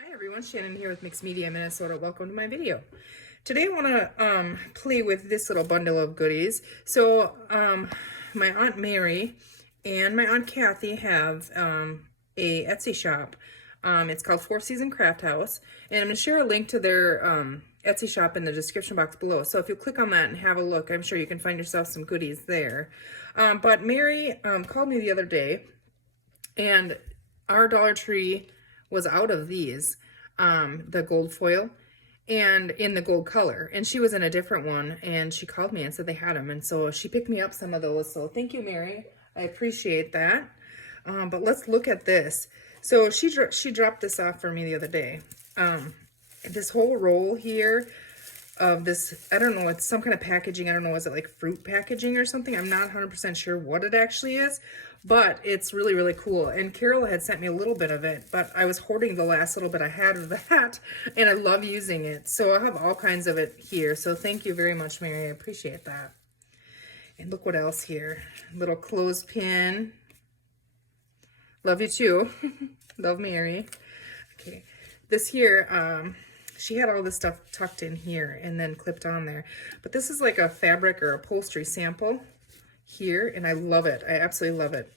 Hi everyone, Shannon here with Mixed Media Minnesota. Welcome to my video. Today I want to play with this little bundle of goodies. So my Aunt Mary and my Aunt Kathy have a Etsy shop. It's called Four Season Craft House, and I'm going to share a link to their Etsy shop in the description box below. So if you click on that and have a look, I'm sure you can find yourself some goodies there. But Mary called me the other day, and our Dollar Tree was out of these, the gold foil, and in the gold color. And she was in a different one, and she called me and said they had them. And so she picked me up some of those. So thank you, Mary. I appreciate that. But let's look at this. So she dropped this off for me the other day. This whole roll here of this, I don't know, it's some kind of packaging. I don't know, is it like fruit packaging or something? I'm not 100% sure what it actually is, but it's really, really cool. And Carol had sent me a little bit of it, but I was hoarding the last little bit I had of that, and I love using it. So I have all kinds of it here. So thank you very much, Mary. I appreciate that. And look what else here. Little clothespin. Love you too. Love Mary. Okay. This here, she had all this stuff tucked in here and then clipped on there. But this is like a fabric or upholstery sample here, and I love it. I absolutely love it.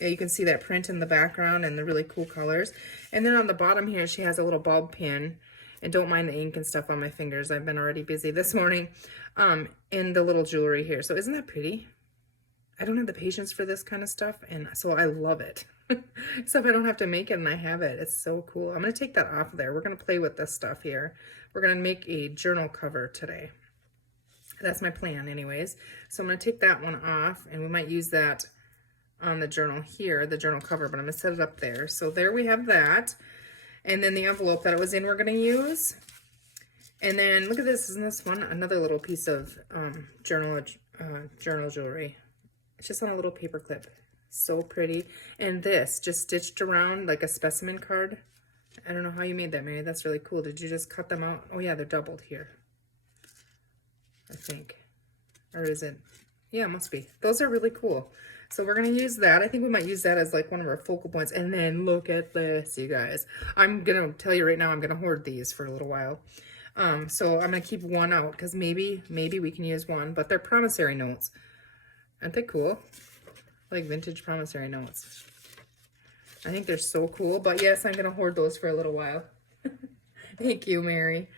Yeah, you can see that print in the background and the really cool colors. And then on the bottom here, she has a little bulb pin. And don't mind the ink and stuff on my fingers. I've been already busy this morning. And the little jewelry here. So isn't that pretty? I don't have the patience for this kind of stuff, and so I love it. So if I don't have to make it and I have it, it's so cool. I'm going to take that off there. We're going to play with this stuff here. We're going to make a journal cover today. That's my plan anyways. So I'm going to take that one off, and we might use that on the journal here, the journal cover, but I'm going to set it up there. So there we have that. And then the envelope that it was in we're going to use. And then look at this, isn't this one? Another little piece of journal jewelry. It's just on a little paper clip. So pretty. And this just stitched around like a specimen card. I don't know how you made that, Mary. That's really cool. Did you just cut them out? Oh yeah, they're doubled here, I think. Or is it? Yeah, it must be. Those are really cool. So we're going to use that. I think we might use that as like one of our focal points. And then look at this, you guys. I'm going to tell you right now, I'm going to hoard these for a little while. So I'm going to keep one out because maybe we can use one. But they're promissory notes. Aren't they cool? Like vintage promissory notes. I think they're so cool. But yes, I'm going to hoard those for a little while. Thank you, Mary.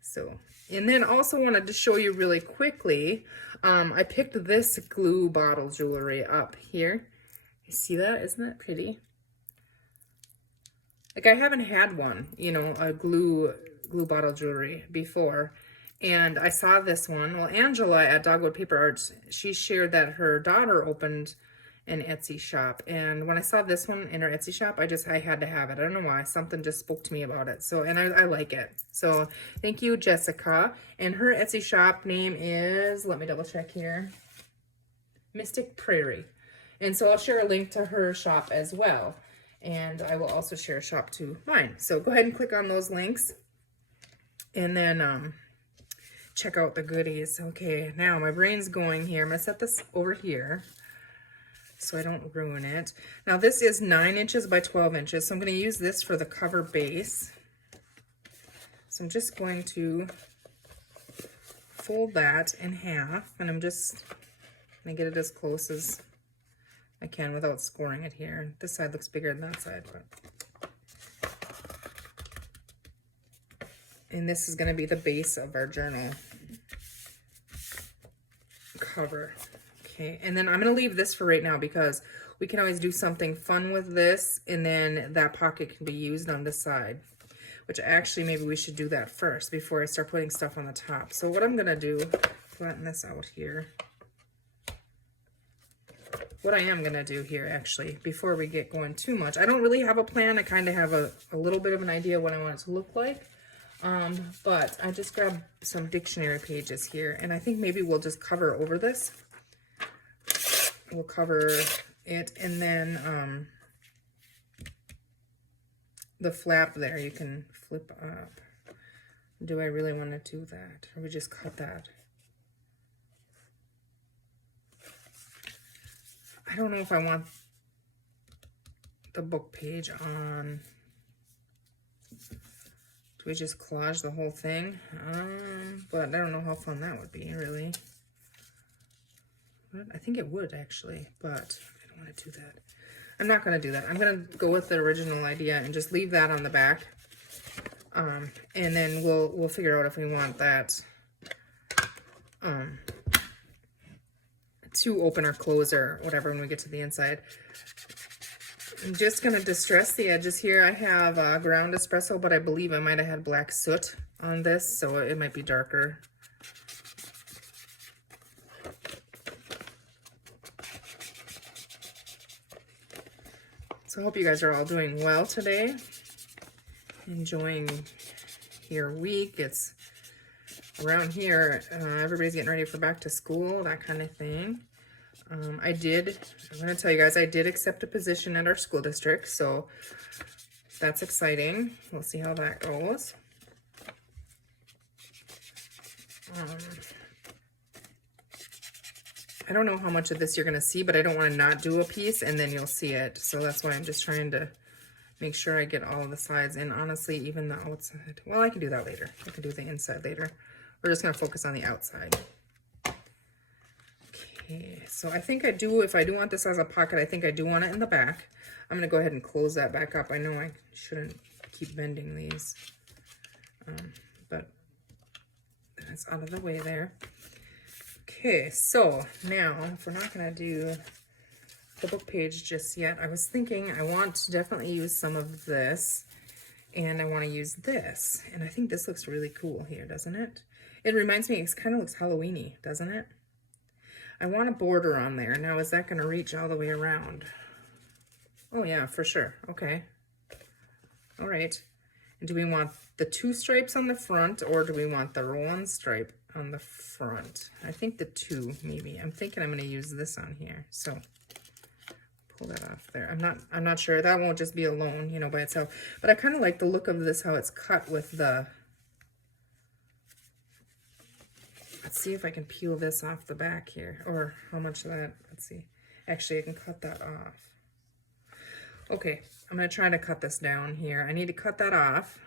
So, and then also wanted to show you really quickly, I picked this glue bottle jewelry up here. You see that? Isn't that pretty? Like I haven't had one, you know, a glue bottle jewelry before. And I saw this one. Well, Angela at Dogwood Paper Arts, she shared that her daughter opened an Etsy shop. And when I saw this one in her Etsy shop, I had to have it. I don't know why. Something just spoke to me about it. So, and I like it. So thank you, Jessica. And her Etsy shop name is, let me double check here, Mystic Prairie. And so I'll share a link to her shop as well. And I will also share a shop to mine. So go ahead and click on those links. And then, check out the goodies. Okay, now my brain's going here. I'm gonna set this over here so I don't ruin it. Now this is 9 inches by 12 inches, so I'm gonna use this for the cover base. So I'm just going to fold that in half, and I'm just gonna get it as close as I can without scoring it here. This side looks bigger than that side, but. And this is going to be the base of our journal cover. Okay, and then I'm going to leave this for right now because we can always do something fun with this, and then that pocket can be used on this side, which actually maybe we should do that first before I start putting stuff on the top. So what I'm going to do, flatten this out here. What I am going to do here actually, before we get going too much, I don't really have a plan. I kind of have a little bit of an idea what I want it to look like. But I just grabbed some dictionary pages here, and I think maybe we'll just cover over this. We'll cover it, and then the flap there you can flip up. Do I really want to do that, or we just cut that? I don't know if I want the book page on Do we just collage the whole thing? But I don't know how fun that would be, really. But I think it would, actually, but I don't want to do that. I'm not going to do that. I'm going to go with the original idea and just leave that on the back. And then we'll figure out if we want that to open or close or whatever when we get to the inside. I'm just going to distress the edges here. I have ground espresso, but I believe I might have had black soot on this, so it might be darker. So I hope you guys are all doing well today. Enjoying your week. It's around here, everybody's getting ready for back to school, that kind of thing. I'm going to tell you guys, I did accept a position at our school district, so that's exciting. We'll see how that goes. I don't know how much of this you're going to see, but I don't want to not do a piece and then you'll see it. So that's why I'm just trying to make sure I get all the sides in. Honestly, even the outside. Well, I can do that later. I can do the inside later. We're just going to focus on the outside. Okay, so I think I do, if I do want this as a pocket, I think I do want it in the back. I'm going to go ahead and close that back up. I know I shouldn't keep bending these, but it's out of the way there. Okay, so now, if we're not going to do the book page just yet, I was thinking I want to definitely use some of this, and I want to use this, and I think this looks really cool here, doesn't it? It reminds me, it kind of looks Halloween-y, doesn't it? I want a border on there. Now, is that going to reach all the way around? Oh, yeah, for sure. Okay. All right. And do we want the 2 stripes on the front, or do we want the 1 stripe on the front? I think the 2, maybe. I'm thinking I'm going to use this on here. So, pull that off there. I'm not sure. That won't just be alone, you know, by itself. But I kind of like the look of this, how it's cut with the... Let's see if I can peel this off the back here, or how much of that, let's see. Actually, I can cut that off. Okay, I'm going to try to cut this down here. I need to cut that off.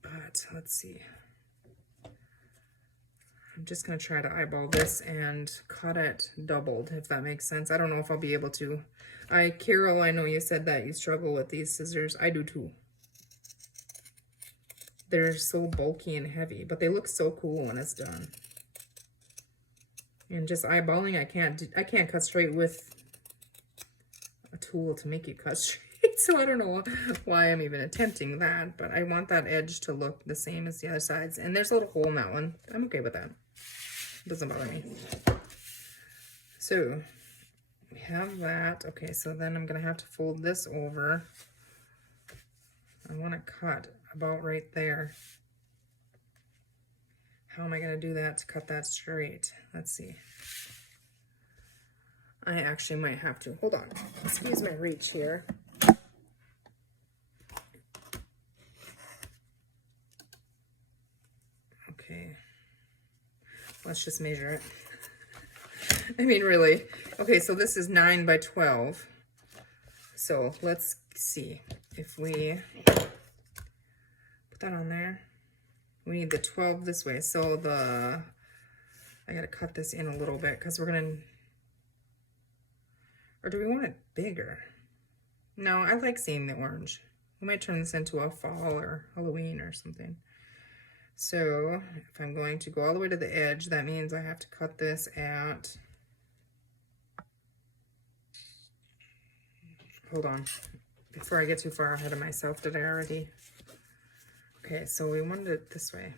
But, let's see. I'm just going to try to eyeball this and cut it doubled, if that makes sense. I don't know if I'll be able to. Carol, I know you said that you struggle with these scissors. I do too. They're so bulky and heavy, but they look so cool when it's done. And just eyeballing, I can't cut straight with a tool to make it cut straight. So I don't know why I'm even attempting that, but I want that edge to look the same as the other sides. And there's a little hole in that one. I'm okay with that. It doesn't bother me. So we have that. Okay, so then I'm gonna have to fold this over. I want to cut about right there. How am I going to do that to cut that straight? Let's see. I actually might have to. Hold on. Excuse my reach here. Okay. Let's just measure it. I mean, really. Okay, so this is 9 by 12. So let's see if we put that on there. We need the 12 this way. So I gotta cut this in a little bit because we're gonna, or do we want it bigger? No, I like seeing the orange. We might turn this into a fall or Halloween or something. So if I'm going to go all the way to the edge, that means I have to cut this at, hold on, before I get too far ahead of myself, did I already? Okay, so we wanted it this way.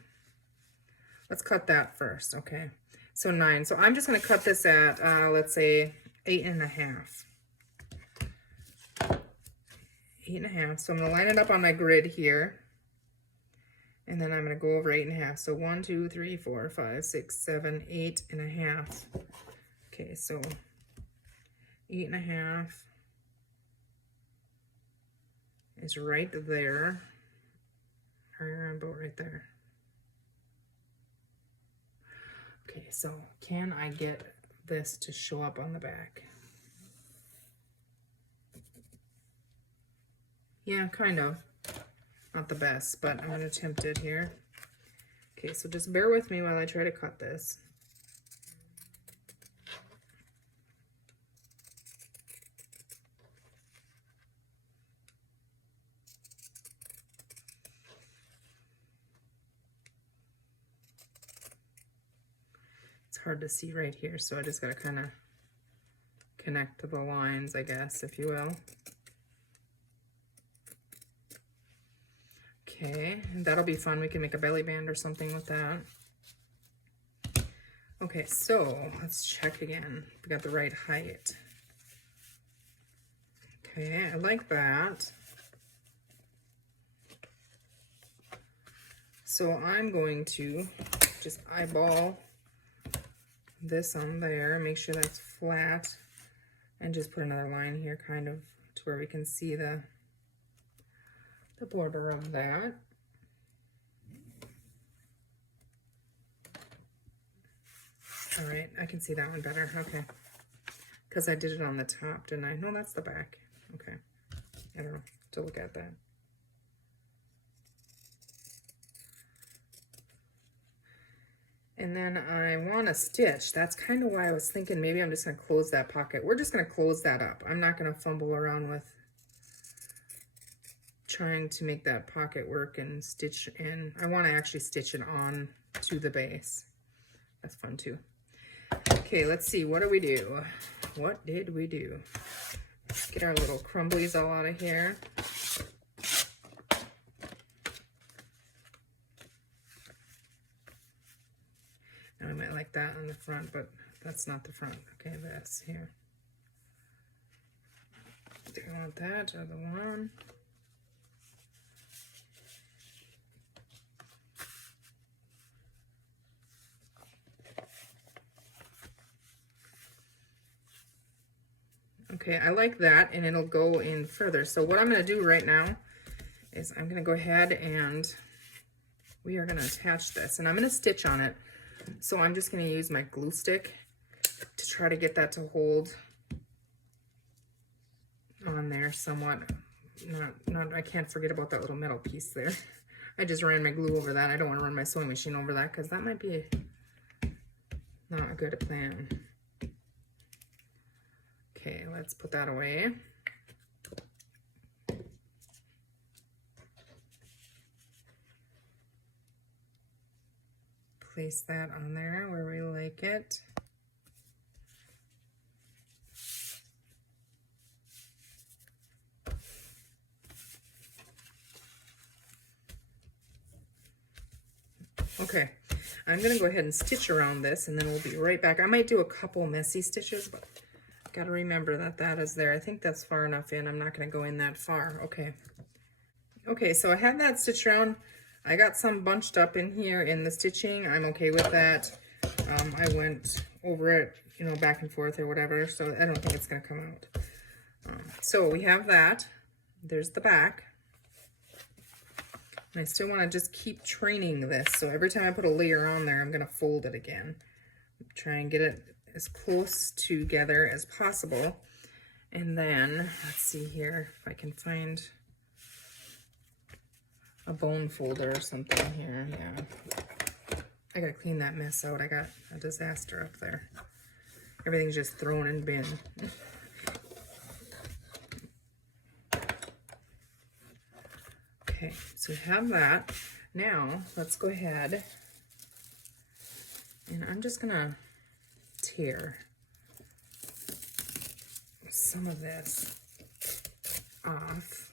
Let's cut that first, okay. So 9, so I'm just gonna cut this at, let's say 8.5. 8.5, so I'm gonna line it up on my grid here. And then I'm gonna go over 8.5. So 1, 2, 3, 4, 5, 6, 7, 8.5. Okay, so 8.5 is right there. About right there. Okay, so can I get this to show up on the back? Yeah, kind of. Not the best, but I'm going to attempt it here. Okay, so just bear with me while I try to cut this. It's hard to see right here, so I just got to kind of connect to the lines, I guess, if you will. Okay, and that'll be fun. We can make a belly band or something with that. Okay, so let's check again. We got the right height. Okay, I like that. So I'm going to just eyeball this on there, make sure that's flat, and just put another line here kind of to where we can see the border of that. All right, I can see that one better. Okay, because I did it on the top, didn't I? No, that's the back. Okay, I don't know, to look at that. And then I want to stitch. That's kind of why I was thinking maybe I'm just going to close that pocket. We're just going to close that up. I'm not going to fumble around with trying to make that pocket work and stitch in. I want to actually stitch it on to the base. That's fun too. Okay, let's see. What do we do? What did we do? Let's get our little crumblies all out of here. I might like that on the front, but that's not the front. Okay, that's here. Don't want that, other one. Okay, I like that, and it'll go in further. So what I'm going to do right now is I'm going to go ahead and we are going to attach this, and I'm going to stitch on it. So I'm just going to use my glue stick to try to get that to hold on there somewhat. I can't forget about that little metal piece there. I just ran my glue over that. I don't want to run my sewing machine over that because that might be not a good plan. Okay, let's put that away. Place that on there where we like it. Okay, I'm gonna go ahead and stitch around this and then we'll be right back. I might do a couple messy stitches, but gotta remember that that is there. I think that's far enough in. I'm not gonna go in that far. Okay. Okay, so I have that stitch around. I got some bunched up in here in the stitching. I'm okay with that. I went over it, you know, back and forth or whatever, so I don't think it's gonna come out. So we have that. There's the back. And I still want to just keep training this. So every time I put a layer on there, I'm going to fold it again. Try and get it as close together as possible. And then, let's see here if I can find a bone folder or something here. Yeah. I got to clean that mess out. I got a disaster up there. Everything's just thrown in bin. Okay, so we have that. Now, let's go ahead and I'm just gonna tear some of this off.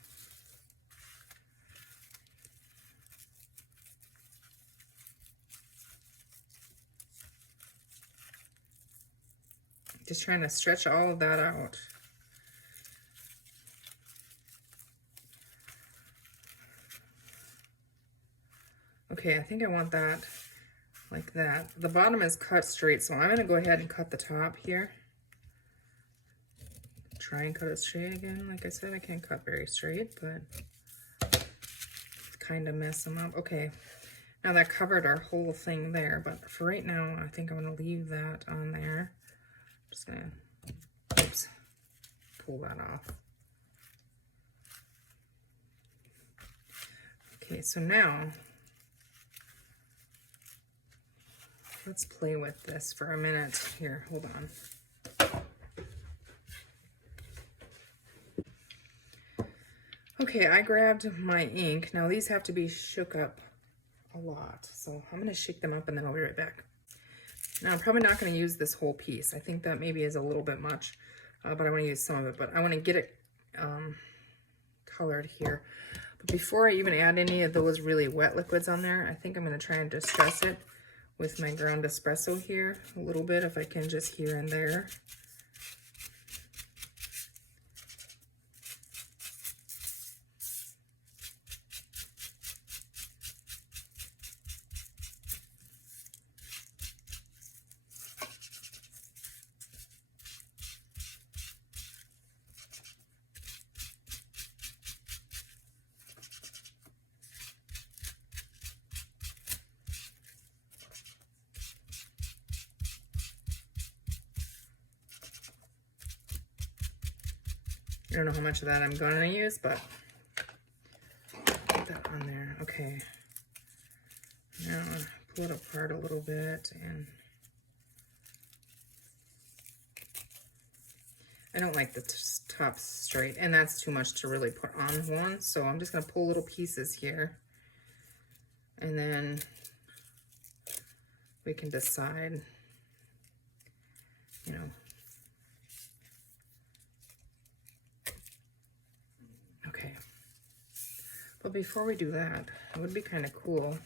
Just trying to stretch all of that out. Okay, I think I want that like that. The bottom is cut straight, so I'm going to go ahead and cut the top here. Try and cut it straight again. Like I said, I can't cut very straight, but kind of mess them up. Okay, now that covered our whole thing there, but for right now, I think I'm going to leave that on there. Just going to, oops, pull that off. Okay, so now let's play with this for a minute. Here, hold on. Okay, I grabbed my ink. Now these have to be shook up a lot. So I'm gonna shake them up and then I'll be right back. Now I'm probably not gonna use this whole piece. I think that maybe is a little bit much, but I wanna use some of it. But I wanna get it colored here. But before I even add any of those really wet liquids on there, I think I'm gonna try and distress it with my ground espresso here a little bit, if I can, just here and there. I don't know how much of that I'm going to use, but put that on there. Okay. Now pull it apart a little bit, and I don't like the top straight, and that's too much to really put on one. So I'm just going to pull little pieces here, and then we can decide, you know. Okay. But before we do that, it would be kind of cool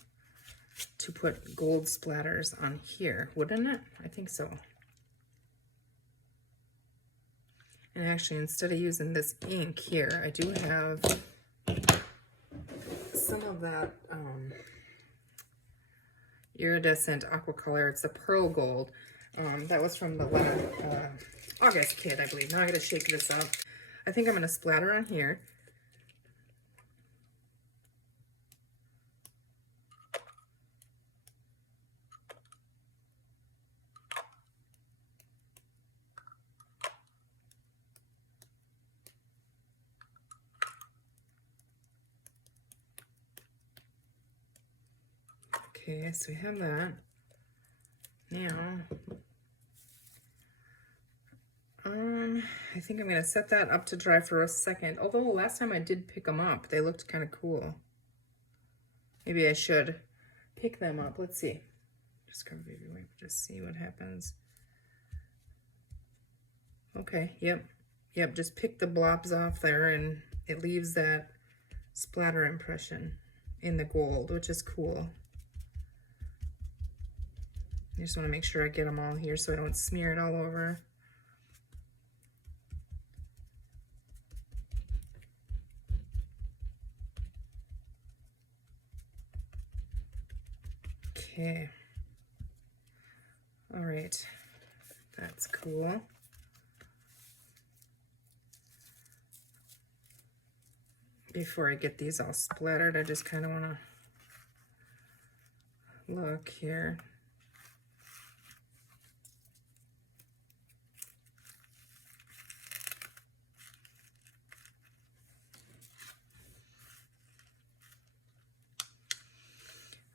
to put gold splatters on here, wouldn't it? I think so. And actually, instead of using this ink here, I do have some of that iridescent aqua color. It's the pearl gold. That was from the August kit, I believe. Now I gotta shake this up. I think I'm gonna splatter on here. Okay, so we have that. Now, I think I'm gonna set that up to dry for a second. Although last time I did pick them up, they looked kind of cool. Maybe I should pick them up. Let's see. Just grab a baby wipe, just see what happens. Okay, yep. Just pick the blobs off there, and it leaves that splatter impression in the gold, which is cool. I just want to make sure I get them all here so I don't smear it all over. Okay. All right. That's cool. Before I get these all splattered, I just kind of want to look here.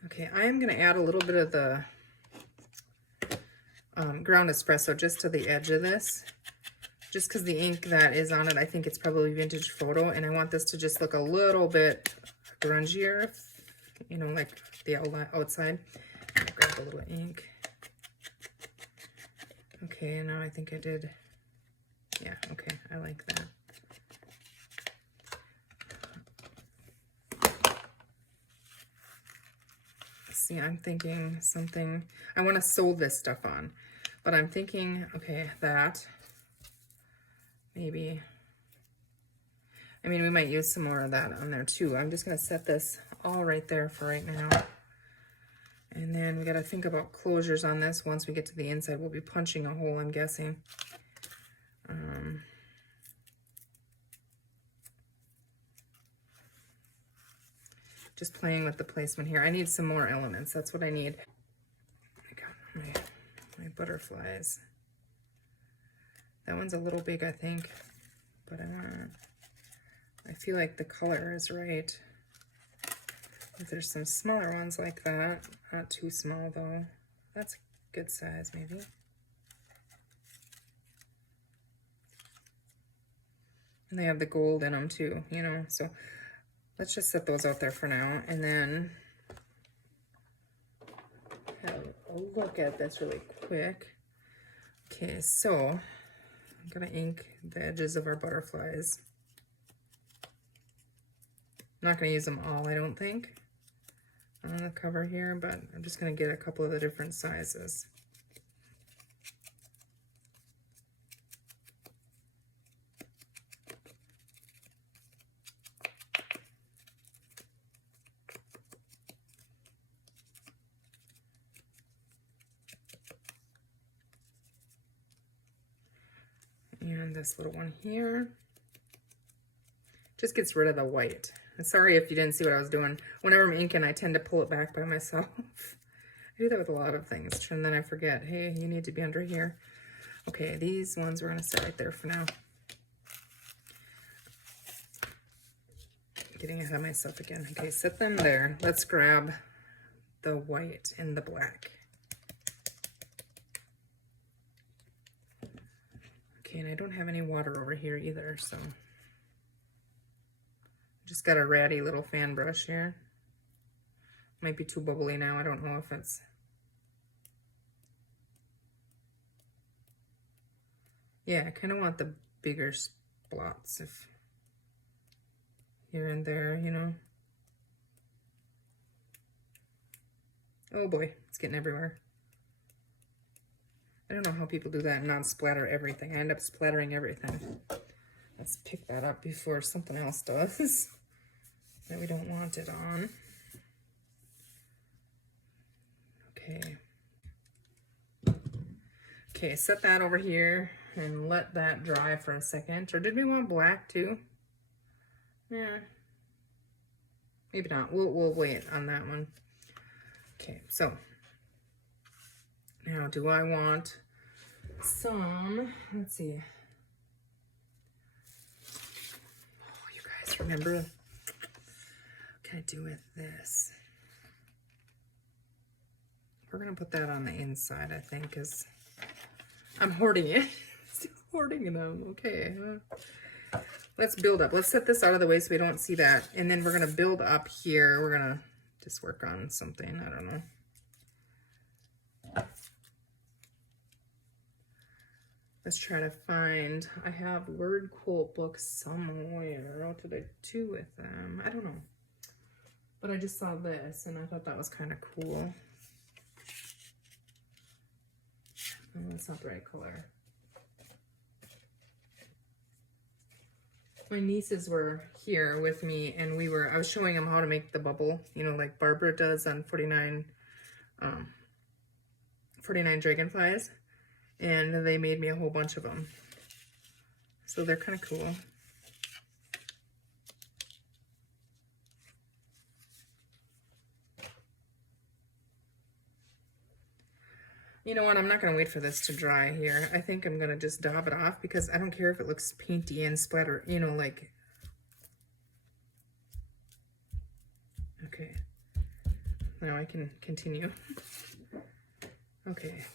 Okay, I am going to add a little bit of the ground espresso just to the edge of this, just because the ink that is on it, I think it's probably vintage photo, and I want this to just look a little bit grungier, you know, like the outside. I'll grab a little ink. Okay, now I think I did, yeah, okay, I like that. See, I'm thinking something, I want to sew this stuff on, but I'm thinking, okay, that, maybe, I mean, we might use some more of that on there too. I'm just going to set this all right there for right now. And then we got to think about closures on this. Once we get to the inside, we'll be punching a hole, I'm guessing. Just playing with the placement here. I need some more elements. That's what I need. I got my butterflies. That one's a little big, I think, but I feel like the color is right. If there's some smaller ones like that, not too small though. That's a good size maybe. And they have the gold in them too, you know, so let's just set those out there for now and then have a look at this really quick. Okay, so I'm gonna ink the edges of our butterflies. I'm not gonna use them all, I don't think, on the cover here, but I'm just gonna get a couple of the different sizes. And this little one here just gets rid of the white. And sorry if you didn't see what I was doing. Whenever I'm inking, I tend to pull it back by myself. I do that with a lot of things, and then I forget, hey, you need to be under here. Okay, these ones we're gonna set right there for now. Getting ahead of myself again. Okay, set them there. Let's grab the white and the black. Okay, and I don't have any water over here either, so just got a ratty little fan brush here. Might be too bubbly now. I don't know if it's... Yeah, I kind of want the bigger spots if here and there, you know. Oh boy, it's getting everywhere. I don't know how people do that and not splatter everything. I end up splattering everything. Let's pick that up before something else does that we don't want it on. Okay. Okay, set that over here and let that dry for a second. Or did we want black too? Yeah. Maybe not. We'll wait on that one. Okay, so now do I want some, let's see. Oh, you guys remember, what can I do with this? We're gonna put that on the inside, I think, because I'm hoarding it. Still hoarding them. Okay. Let's build up. Let's set this out of the way so we don't see that. And then we're gonna build up here. We're gonna just work on something. I don't know. Let's try to find, I have word quote books somewhere. What did I do with them? I don't know. But I just saw this and I thought that was kind of cool. Oh, that's not the right color. My nieces were here with me and I was showing them how to make the bubble, you know, like Barbara does on 49 Dragonflies. And they made me a whole bunch of them. So they're kind of cool. You know what, I'm not gonna wait for this to dry here. I think I'm gonna just dab it off because I don't care if it looks painty and splatter, you know, like. Okay, now I can continue. Okay.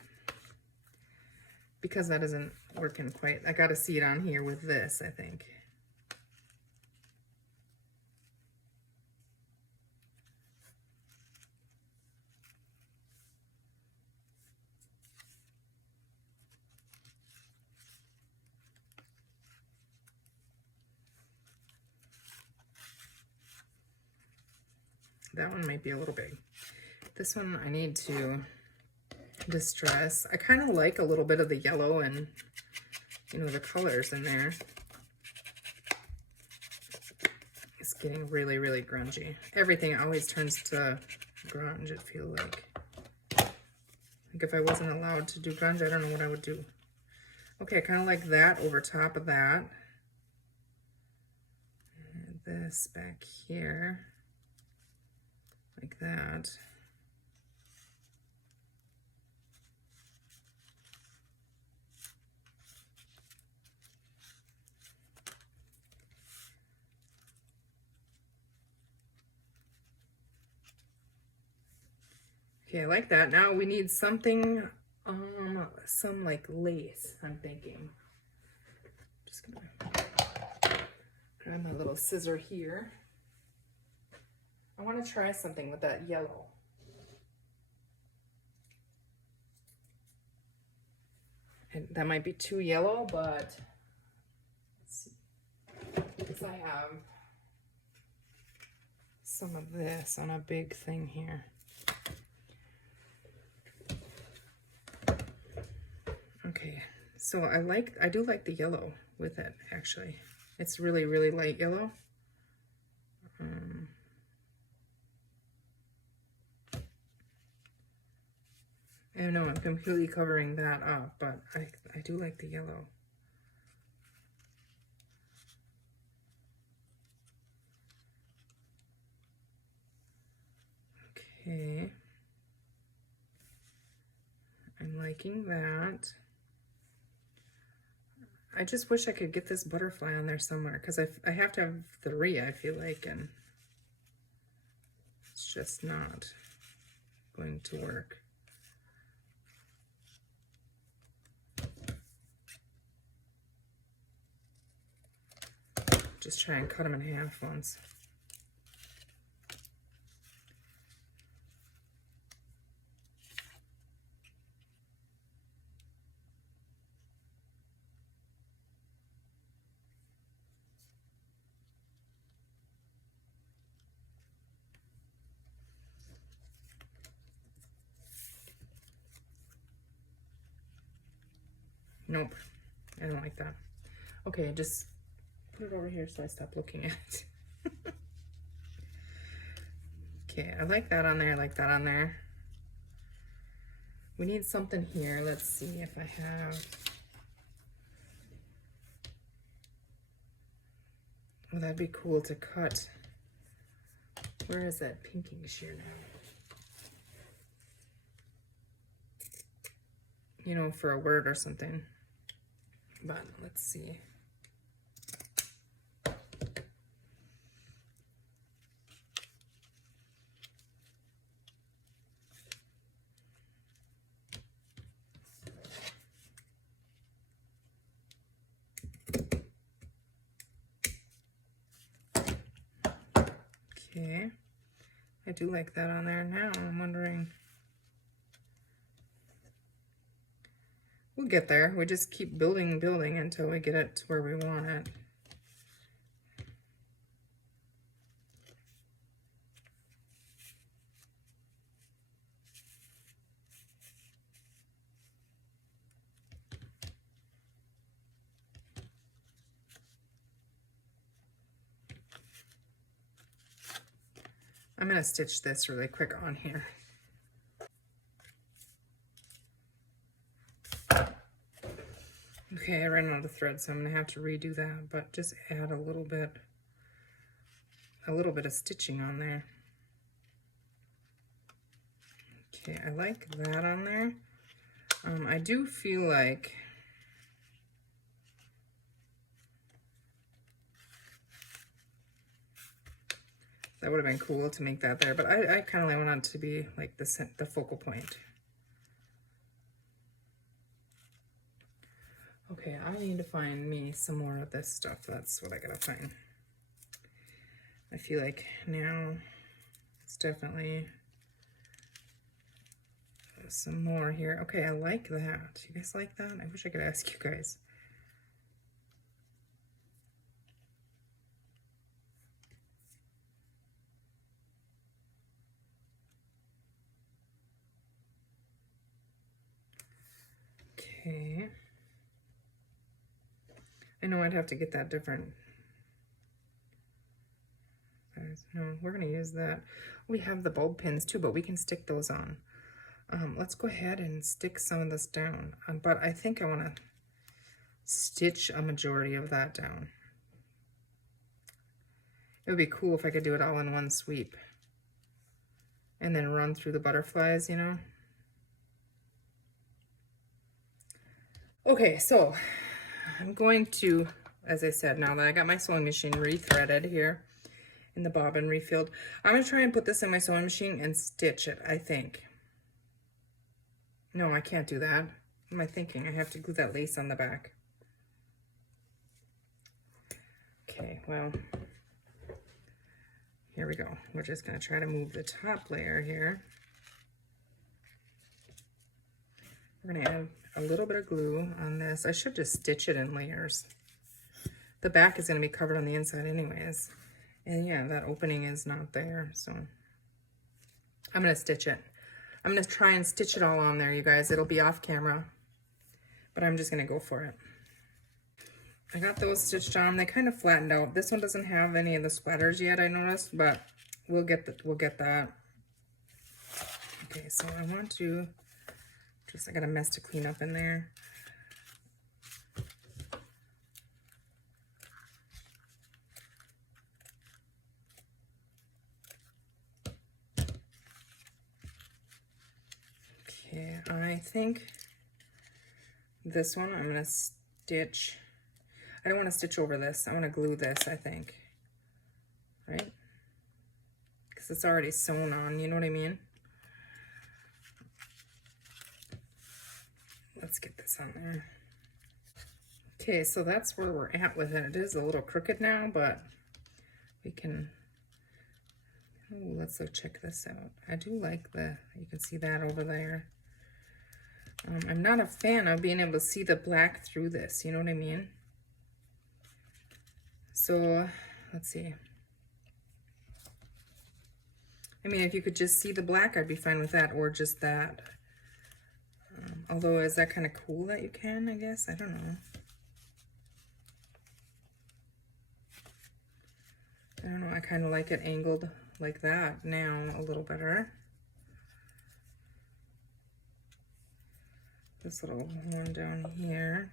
Because that isn't working quite, I gotta see it on here with this, I think. That one might be a little big. This one I need to distress. I kind of like a little bit of the yellow and, you know, the colors in there. It's getting really, really grungy. Everything always turns to grunge, it feels like. Like if I wasn't allowed to do grunge, I don't know what I would do. Okay, I kind of like that over top of that. And this back here. Like that. Okay, I like that. Now we need something, some like lace, I'm thinking. Just gonna grab my little scissor here. I want to try something with that yellow. And that might be too yellow, but let's see. Because I have some of this on a big thing here. Okay, so I do like the yellow with it, actually. It's really, really light yellow. I know I'm completely covering that up, but I do like the yellow. Okay. I'm liking that. I just wish I could get this butterfly on there somewhere, because I have to have 3, I feel like, and it's just not going to work. Just try and cut them in half once. Nope, I don't like that. Okay, just put it over here so I stop looking at it. Okay, I like that on there, I like that on there. We need something here. Let's see if I have. Oh, that'd be cool to cut. Where is that pinking shear now? You know, for a word or something. But let's see. Okay, I do like that on there. Now I'm wondering, we'll get there. We just keep building and building until we get it to where we want it. I'm gonna stitch this really quick on here. Okay, I ran out of thread, so I'm gonna have to redo that, but just add a little bit of stitching on there. Okay, I like that on there. I do feel like that would have been cool to make that there, but I kind of want it to be like the focal point. Okay, I need to find me some more of this stuff. That's what I gotta find. I feel like now it's definitely some more here. Okay, I like that. You guys like that? I wish I could ask you guys. Okay. I know I'd have to get that different. No, we're gonna use that. We have the bulb pins too, but we can stick those on. Let's go ahead and stick some of this down. But I think I wanna stitch a majority of that down. It would be cool if I could do it all in one sweep and then run through the butterflies, you know? Okay, so I'm going to, as I said, now that I got my sewing machine rethreaded here in the bobbin refilled, I'm going to try and put this in my sewing machine and stitch it, I think. No, I can't do that. What am I thinking? I have to glue that lace on the back. Okay, well, here we go. We're just going to try to move the top layer here. We're going to add a little bit of glue on this. I should just stitch it in layers. The back is going to be covered on the inside anyways. And yeah, that opening is not there, so I'm going to stitch it. I'm going to try and stitch it all on there, you guys. It'll be off camera, but I'm just going to go for it. I got those stitched on. They kind of flattened out. This one doesn't have any of the splatters yet, I noticed, but we'll get that. Okay, so I want to I got a mess to clean up in there. Okay, I think this one I'm going to stitch. I don't want to stitch over this. I want to glue this, I think. Right? Because it's already sewn on, you know what I mean? Let's get this on there. Okay, so that's where we're at with it. It is a little crooked now, but we can... Oh, let's go check this out. I do like you can see that over there. I'm not a fan of being able to see the black through this, you know what I mean? So, let's see. I mean, if you could just see the black, I'd be fine with that, or just that. Although, is that kind of cool that you can, I guess? I don't know. I don't know, I kind of like it angled like that now a little better. This little one down here.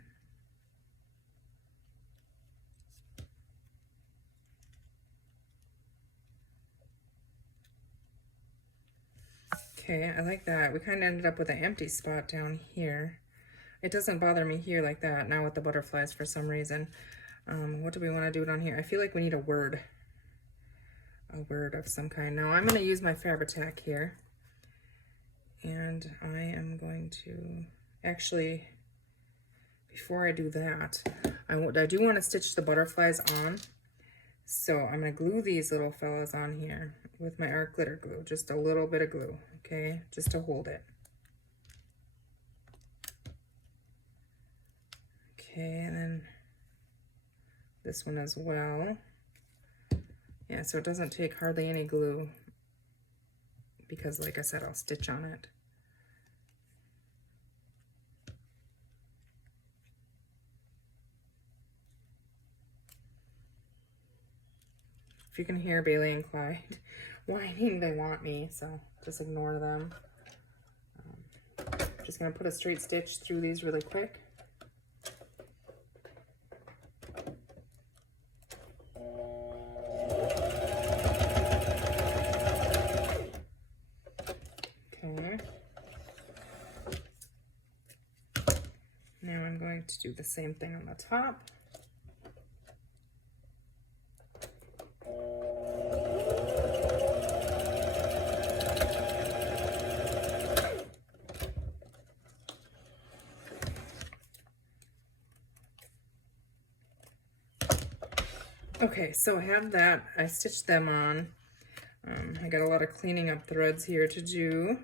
Okay, I like that. We kind of ended up with an empty spot down here. It doesn't bother me here like that, now with the butterflies for some reason. What do we want to do down here? I feel like we need a word of some kind. Now I'm going to use my Fabri-Tac here. And I am going to, actually, before I do that, I do want to stitch the butterflies on. So I'm going to glue these little fellas on here with my art glitter glue, just a little bit of glue, okay, just to hold it. Okay, and then this one as well. Yeah, so it doesn't take hardly any glue because, like I said, I'll stitch on it. If you can hear Bailey and Clyde whining, they want me, so just ignore them. Just gonna put a straight stitch through these really quick. Okay. Now I'm going to do the same thing on the top. Okay, so I have that. I stitched them on. I got a lot of cleaning up threads here to do.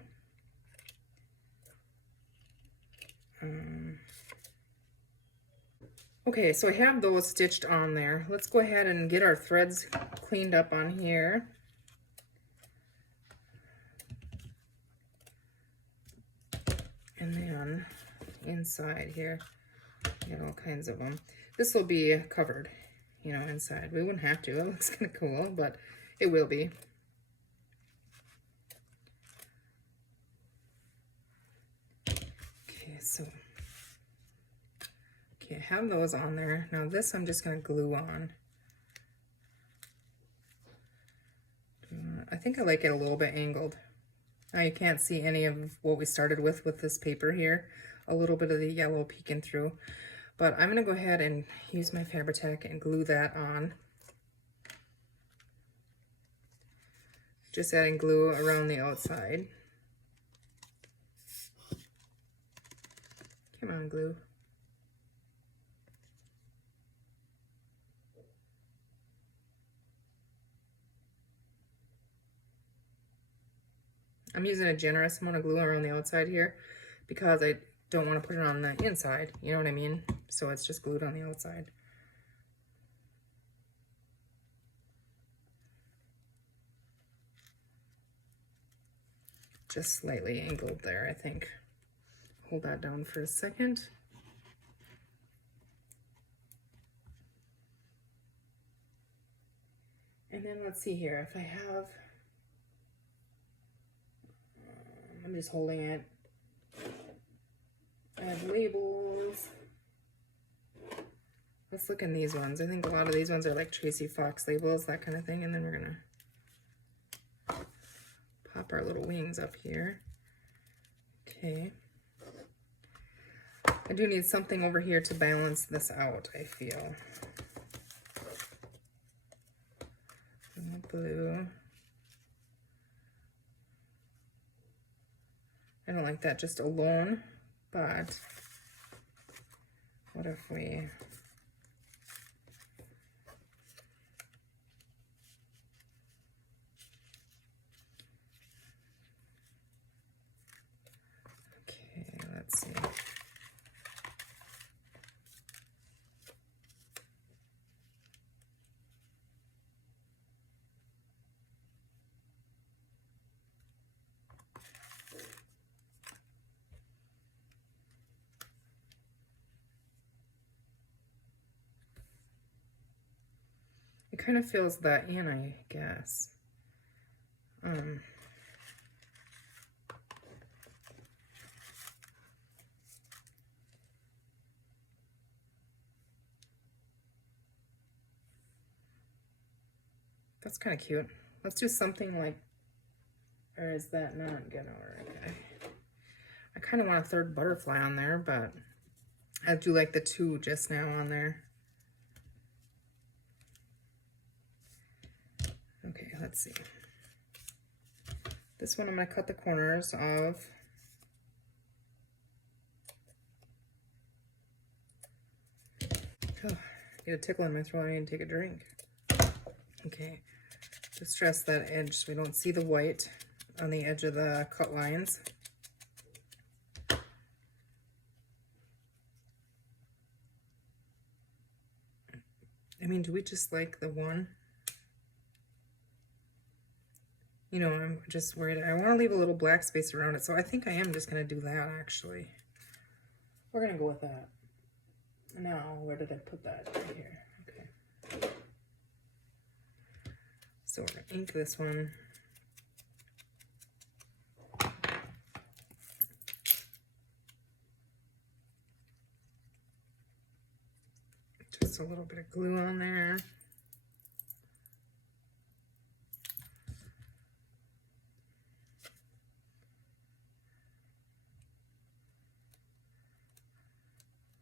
Okay, so I have those stitched on there. Let's go ahead and get our threads cleaned up on here. And then inside here, you got all kinds of them. This will be covered, you know, inside. We wouldn't have to. It looks kind of cool, but it will be. Okay, so I have those on there. Now this I'm just going to glue on. I think I like it a little bit angled. Now you can't see any of what we started with this paper here. A little bit of the yellow peeking through. But I'm going to go ahead and use my Fabri-Tac and glue that on. Just adding glue around the outside. Come on, glue. I'm using a generous amount of glue around the outside here because I don't want to put it on the inside, you know what I mean? So it's just glued on the outside. Just slightly angled there, I think. Hold that down for a second. And then let's see here, if I have, I'm just holding it. I have labels. Let's look in these ones. I think a lot of these ones are like Tracy Fox labels, that kind of thing. And then we're gonna pop our little wings up here. Okay. I do need something over here to balance this out, I feel. Blue. I don't like that just alone, but what if we let's see. It kind of feels that in, I guess. That's kind of cute. Let's do something like, or is that not gonna work? I kind of want a third butterfly on there, but I do like the two just now on there. Okay, let's see. This one I'm gonna cut the corners of. Oh, I get a tickle in my throat. I need to take a drink. Okay, just stress that edge so we don't see the white on the edge of the cut lines. I mean, do we just like the one? You know, I'm just worried. I want to leave a little black space around it, so I think I am just going to do that, actually. We're going to go with that. Now, where did I put that? Right here. Okay. So we're going to ink this one. Just a little bit of glue on there.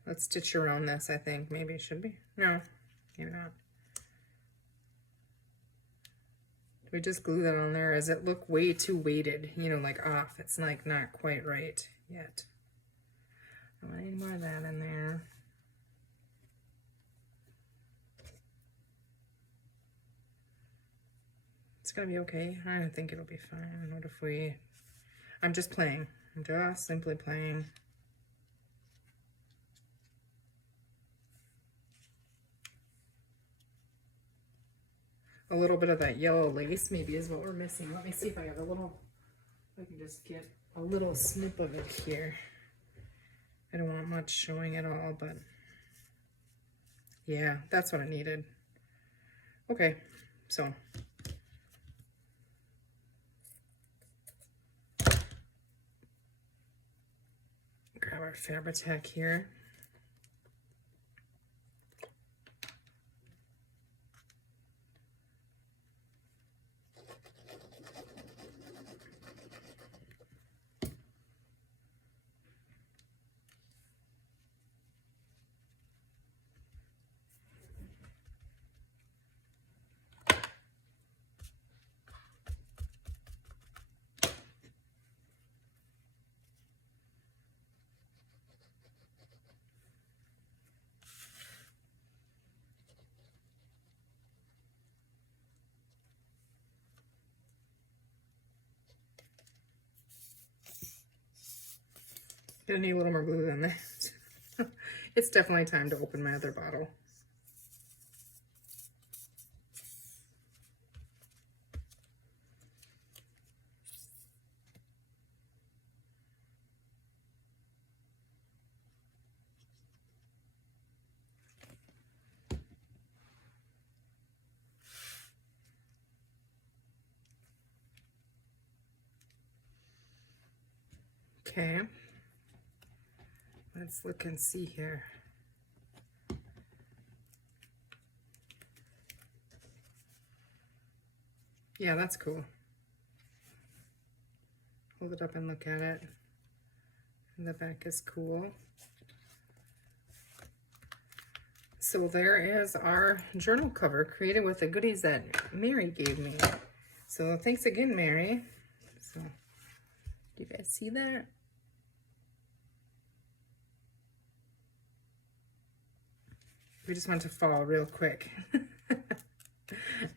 Let's stitch around this, I think. Maybe it should be. No, maybe not. Do we just glue that on there? Or does it look way too weighted? You know, like off. It's like not quite right yet. I want any more of that in there. It's gonna be okay. I think it'll be fine. What if we... I'm just playing. I'm just simply playing. A little bit of that yellow lace maybe is what we're missing. Let me see if I have a little, I can just get a little snip of it here. I don't want much showing at all, but yeah, that's what I needed. Okay, so grab our Fabri-Tac here. Gonna need a little more glue than that. It's definitely time to open my other bottle. Okay, let's look and see here. Yeah, that's cool. Hold it up and look at it. And the back is cool. So there is our journal cover created with the goodies that Mary gave me. So thanks again, Mary. So, do you guys see that? We just went to fall real quick.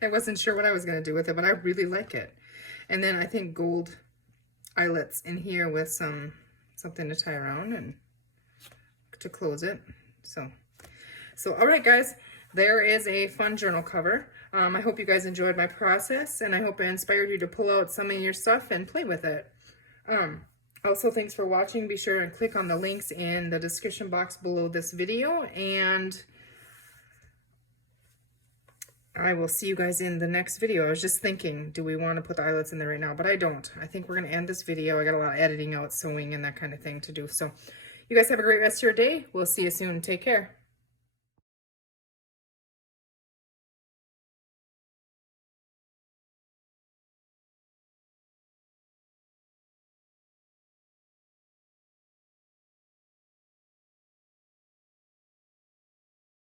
I wasn't sure what I was going to do with it, but I really like it. And then I think gold eyelets in here with something to tie around and to close it. So all right, guys, there is a fun journal cover. I hope you guys enjoyed my process, and I hope I inspired you to pull out some of your stuff and play with it. Also, thanks for watching. Be sure and click on the links in the description box below this video, and I will see you guys in the next video. I was just thinking, do we want to put the eyelets in there right now? But I don't. I think we're going to end this video. I got a lot of editing out, sewing, and that kind of thing to do. So you guys have a great rest of your day. We'll see you soon. Take care.